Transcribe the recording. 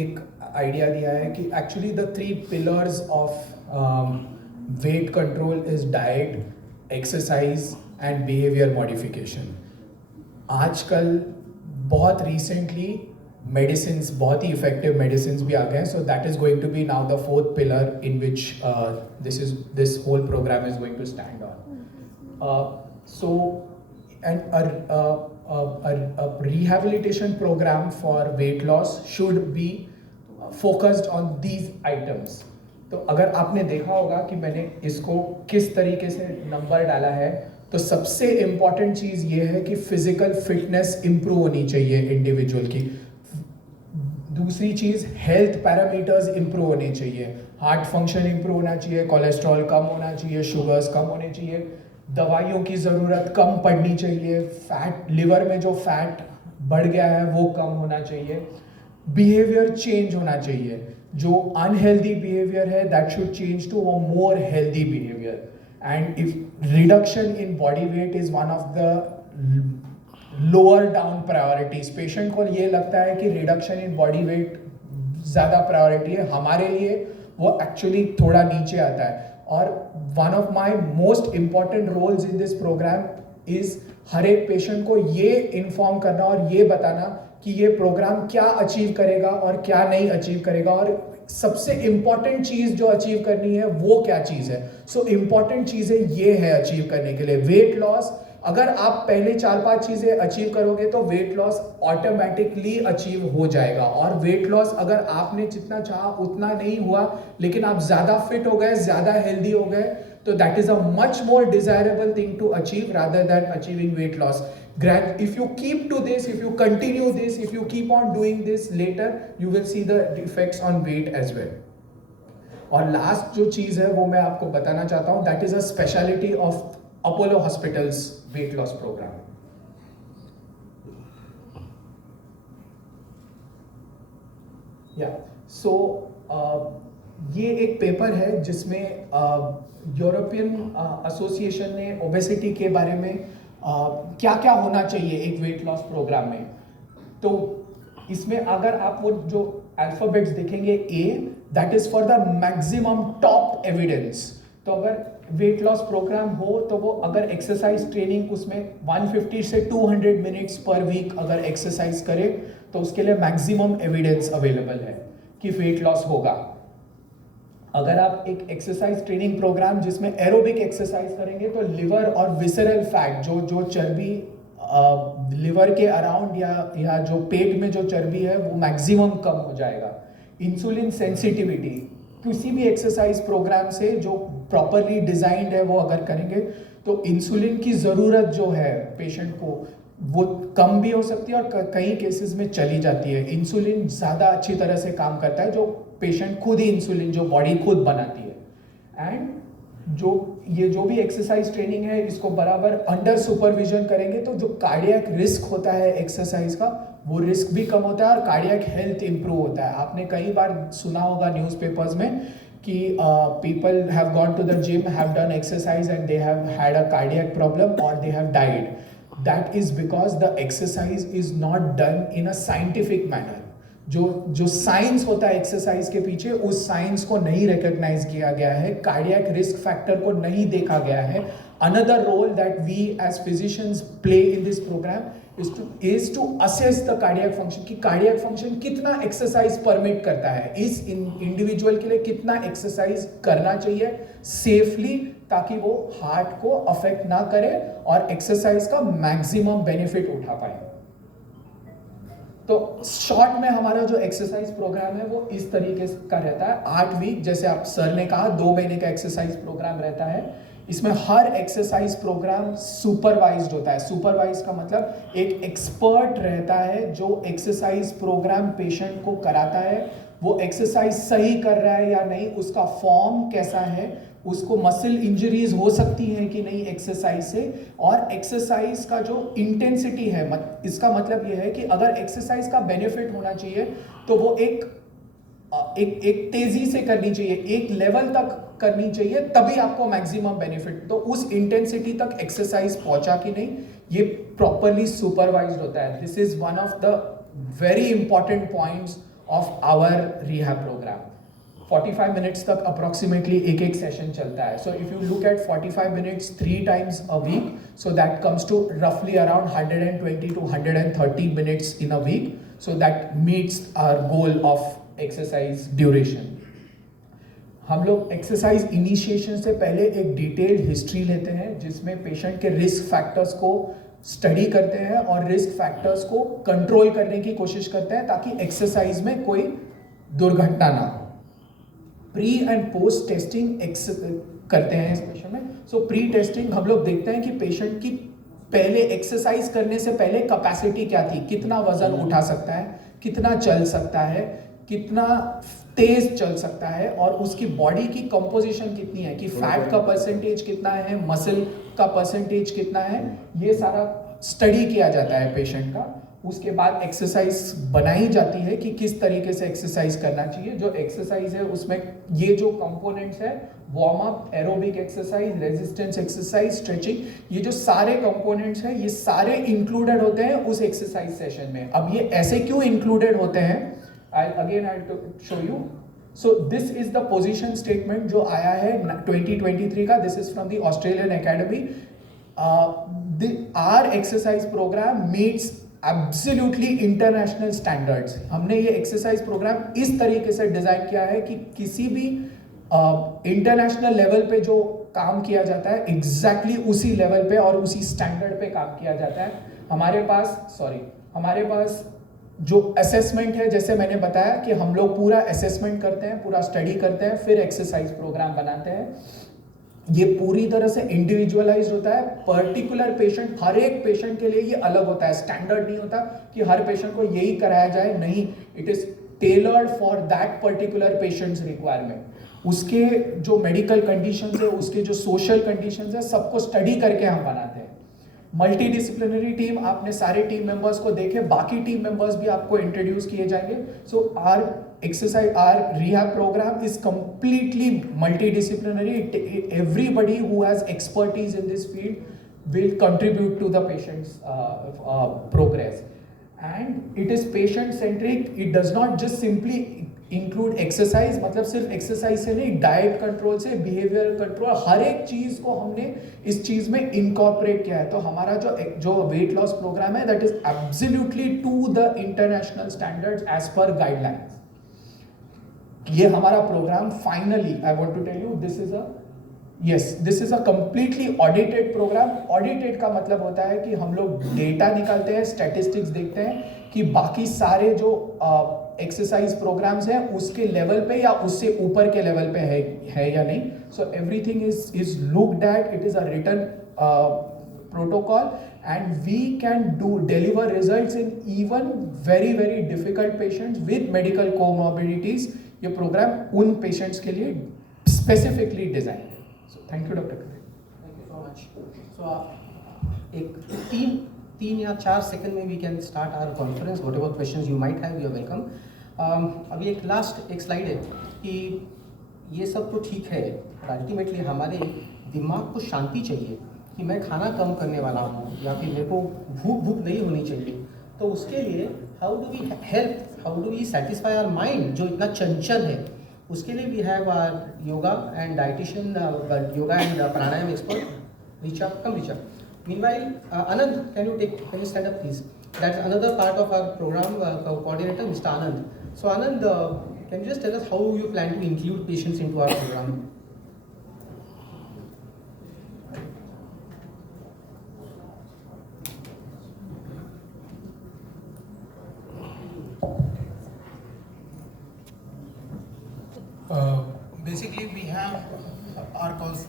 एक आइडिया दिया है कि actually the 3 pillars of weight control is diet, exercise and behaviour modification. आजकल बहुत रिसेंटली मेडिसिन, बहुत ही इफेक्टिव मेडिसिन भी आ गए हैं. So that is going to be now the 4th pillar in which this whole programme is going to stand on. So and a rehabilitation program for weight loss should be focused on these items. तो अगर आपने देखा होगा कि मैंने इसको किस तरीके से नंबर डाला है, तो सबसे इम्पॉर्टेंट चीज़ ये है कि फिजिकल फिटनेस इम्प्रूव होनी चाहिए इंडिविजुअल की. दूसरी चीज़ हेल्थ पैरामीटर्स इम्प्रूव होने चाहिए, हार्ट फंक्शन इम्प्रूव होना चाहिए, कोलेस्ट्रॉल कम होना चाहिए, शुगर्स कम होने चाहिए, दवाइयों की ज़रूरत कम पड़नी चाहिए, फैट लिवर में जो फैट बढ़ गया है वो कम होना चाहिए, बिहेवियर चेंज होना चाहिए, जो अनहेल्दी बिहेवियर है that should change to a more healthy behaviour. And if reduction in body weight is one of the lower down priorities. Patient को ये लगता है कि रिडक्शन इन बॉडी वेट ज़्यादा प्रायोरिटी है, हमारे लिए वो एक्चुअली थोड़ा नीचे आता है. और one of my most important roles in this programme is हर एक पेशेंट को ये इन्फॉर्म करना और ये बताना कि ये प्रोग्राम क्या अचीव करेगा और क्या नहीं अचीव करेगा, और सबसे इम्पॉर्टेंट चीज़ जो अचीव करनी है वो क्या चीज़ है. सो इम्पॉर्टेंट चीज़ें ये है अचीव करने के लिए. वेट लॉस, अगर आप पहले 4-5 चीज़ें अचीव करोगे तो वेट लॉस ऑटोमेटिकली अचीव हो जाएगा. और वेट लॉस अगर आपने जितना चाहा उतना नहीं हुआ, लेकिन आप ज़्यादा फिट हो गए, ज़्यादा हेल्दी हो गए, तो that is a much more desirable thing to achieve rather than achieving weight loss. If you keep to this, if you continue this, if you keep on doing this later, you will see the effects on weight as well. और last जो चीज़ है वो मैं आपको बताना चाहता हूँ, that is a speciality of Apollo hospitals weight loss program. So ये एक पेपर है जिसमें यूरोपियन एसोसिएशन ने ओबेसिटी के बारे में क्या क्या होना चाहिए एक वेट लॉस प्रोग्राम में. तो इसमें अगर आप वो जो अल्फाबेट्स देखेंगे, A that is for the maximum top evidence. तो अगर वेट लॉस प्रोग्राम हो तो वो अगर एक्सरसाइज ट्रेनिंग उसमें 150 से 200 मिनट्स पर वीक अगर एक्सरसाइज करे तो उसके लिए मैक्सिमम एविडेंस अवेलेबल है कि वेट लॉस होगा. अगर आप एक एक्सरसाइज ट्रेनिंग प्रोग्राम जिसमें एरोबिक एक्सरसाइज करेंगे तो लिवर और विसरल फैट, जो चर्बी लिवर के अराउंड या जो पेट में जो चर्बी है वो मैक्सिमम कम हो जाएगा. इंसुलिन सेंसिटिविटी, किसी भी एक्सरसाइज प्रोग्राम से जो प्रॉपरली डिजाइंड है वो अगर करेंगे तो इंसुलिन की ज़रूरत जो है पेशेंट को वो कम भी हो सकती है और कई केसेस में चली जाती है. इंसुलिन ज़्यादा अच्छी तरह से काम करता है, जो पेशेंट खुद ही इंसुलिन जो बॉडी खुद बनाती है. एंड जो भी एक्सरसाइज ट्रेनिंग है इसको बराबर अंडर सुपरविजन करेंगे तो जो कार्डियक रिस्क होता है एक्सरसाइज का वो रिस्क भी कम होता है और कार्डियक हेल्थ इंप्रूव होता है. आपने कई बार सुना होगा न्यूज़पेपर्स में कि people have gone to the gym, have done exercise and they have had a cardiac problem और they have died. That is because the exercise is not done in a scientific manner. जो science होता है exercise के पीछे, उस science को नहीं recognise किया गया है, कार्डियक रिस्क फैक्टर को नहीं देखा गया है. Another role that we as physicians play in this programme is to assess the cardiac function, कि कार्डियक फंक्शन कितना एक्सरसाइज परमिट करता है, इस इंडिविजुअल के लिए कितना एक्सरसाइज करना चाहिए सेफली ताकि वो हार्ट को अफेक्ट ना करे और एक्सरसाइज का मैक्सिमम बेनिफिट उठा पाए. तो शॉर्ट में हमारा जो एक्सरसाइज प्रोग्राम है वो इस तरीके का रहता है. 8 वीक, जैसे आप सर ने कहा 2 महीने का एक्सरसाइज प्रोग्राम रहता है. इसमें हर एक्सरसाइज प्रोग्राम सुपरवाइज्ड होता है. सुपरवाइज का मतलब एक एक्सपर्ट रहता है जो एक्सरसाइज प्रोग्राम पेशेंट को कराता है. वो एक्सरसाइज सही कर रहा है या नहीं, उसका फॉर्म कैसा है, उसको मसल इंजरीज हो सकती हैं कि नहीं एक्सरसाइज से, और एक्सरसाइज का जो इंटेंसिटी है, इसका मतलब ये है कि अगर एक्सरसाइज का बेनिफिट होना चाहिए तो वो एक तेजी से करनी चाहिए, एक लेवल तक करनी चाहिए, तभी आपको मैक्सिमम बेनिफिट. तो उस इंटेंसिटी तक एक्सरसाइज पहुंचा कि नहीं, ये प्रॉपरली सुपरवाइज्ड होता है. This is one of the very important points of our rehab program. 45 minutes तक approximately एक सेशन चलता है. So if you look at 45 minutes 3 times a week, so that comes to roughly around 120 to 130 minutes in a week. So that meets our goal of exercise duration. हम लोग exercise initiation से पहले एक detailed history लेते हैं जिसमें patient के risk factors को स्टडी करते हैं और रिस्क फैक्टर्स को कंट्रोल करने की कोशिश करते हैं ताकि एक्सरसाइज में कोई दुर्घटना ना हो. प्री एंड पोस्ट टेस्टिंग करते हैं इस पेशेंट में. सो प्री टेस्टिंग हम लोग देखते हैं कि पेशेंट की पहले एक्सरसाइज करने से पहले कैपेसिटी क्या थी, कितना वजन उठा सकता है, कितना चल सकता है, कितना तेज चल सकता है और उसकी बॉडी की कंपोजिशन कितनी है, कि फैट का परसेंटेज कितना है, मसल का परसेंटेज कितना है, ये सारा स्टडी किया जाता है पेशेंट का. उसके बाद एक्सरसाइज बनाई जाती है कि किस तरीके से एक्सरसाइज करना चाहिए. जो एक्सरसाइज है उसमें ये जो कंपोनेंट्स है, warm up, aerobic exercise, resistance exercise, stretching, ये जो सारे कंपोनेंट्स हैं ये सारे इंक्लूडेड होते हैं उस एक्सरसाइज सेशन में. अब ये ऐसे क्यों इंक्लूडेड होते हैं, I'll show you. So this is the position statement जो आया है 2023 का. This is from the Australian Academy. Our exercise program meets absolutely international standards. हमने ये एक्सरसाइज प्रोग्राम इस तरीके से डिजाइन किया है कि किसी भी इंटरनेशनल लेवल पे जो काम किया जाता है एग्जैक्टली उसी लेवल पे और उसी स्टैंडर्ड पे काम किया जाता है. हमारे पास जो असेसमेंट है, जैसे मैंने बताया कि हम लोग पूरा असेसमेंट करते हैं, पूरा स्टडी करते हैं, फिर एक्सरसाइज प्रोग्राम बनाते हैं. ये पूरी तरह से इंडिविजुअलाइज होता है. पर्टिकुलर पेशेंट, हर एक पेशेंट के लिए ये अलग होता है. स्टैंडर्ड नहीं होता कि हर पेशेंट को यही कराया जाए, नहीं. It is tailored for that particular patients requirement. उसके जो मेडिकल कंडीशंस है, उसके जो सोशल कंडीशंस है, सबको स्टडी करके हम बनाते हैं. मल्टी डिसिप्लिनरी टीम, आपने सारे टीम मेंबर्स को देखे, बाकी टीम मेंबर्स भी आपको इंट्रोड्यूस किए जाएंगे. सो are rehab program is completely multidisciplinary. Everybody who has expertise in this field will contribute to the patient's progress. And it is patient centric. It does not just simply include exercise, मतलब सिर्फ exercise से नहीं, diet control से behaviour control, हर एक चीज को हमने इस चीज में इनकॉर्पोरेट किया है. तो हमारा जो वेट लॉस प्रोग्राम है that is absolutely to the international standards as per guidelines. ये हमारा programme finally, I want to tell you, this is a completely audited programme. Audited का मतलब होता है कि हम लोग डेटा निकालते हैं, स्टैटिस्टिक्स देखते हैं कि बाकी सारे जो एक्सरसाइज प्रोग्राम्स हैं उसके लेवल पे या उससे ऊपर के लेवल पे है या नहीं. So everything is looked at. It is a written protocol and we can deliver results in even very very difficult patients with medical comorbidities. ये प्रोग्राम उन पेशेंट्स के लिए स्पेसिफिकली डिजाइन है. So thank you doctor. Thank you so much. So एक तीन या 4 second में we can start our conference. Whatever questions you might have, you are welcome. अभी एक स्लाइड है कि ये सब तो ठीक है, अल्टीमेटली हमारे दिमाग को शांति चाहिए कि मैं खाना कम करने वाला हूँ या फिर मेरे को भूख नहीं होनी चाहिए. तो उसके लिए how do we help, how do we satisfy our mind जो इतना चंचल है. उसके लिए we have our yoga and dietitian, yoga and pranayama expert Richa. Come Richa. Meanwhile, Anand, can you stand up please? That's another part of our program coordinator, Mr. Anand. So Anand, can you just tell us how you plan to include patients into our program? Basically we have our calls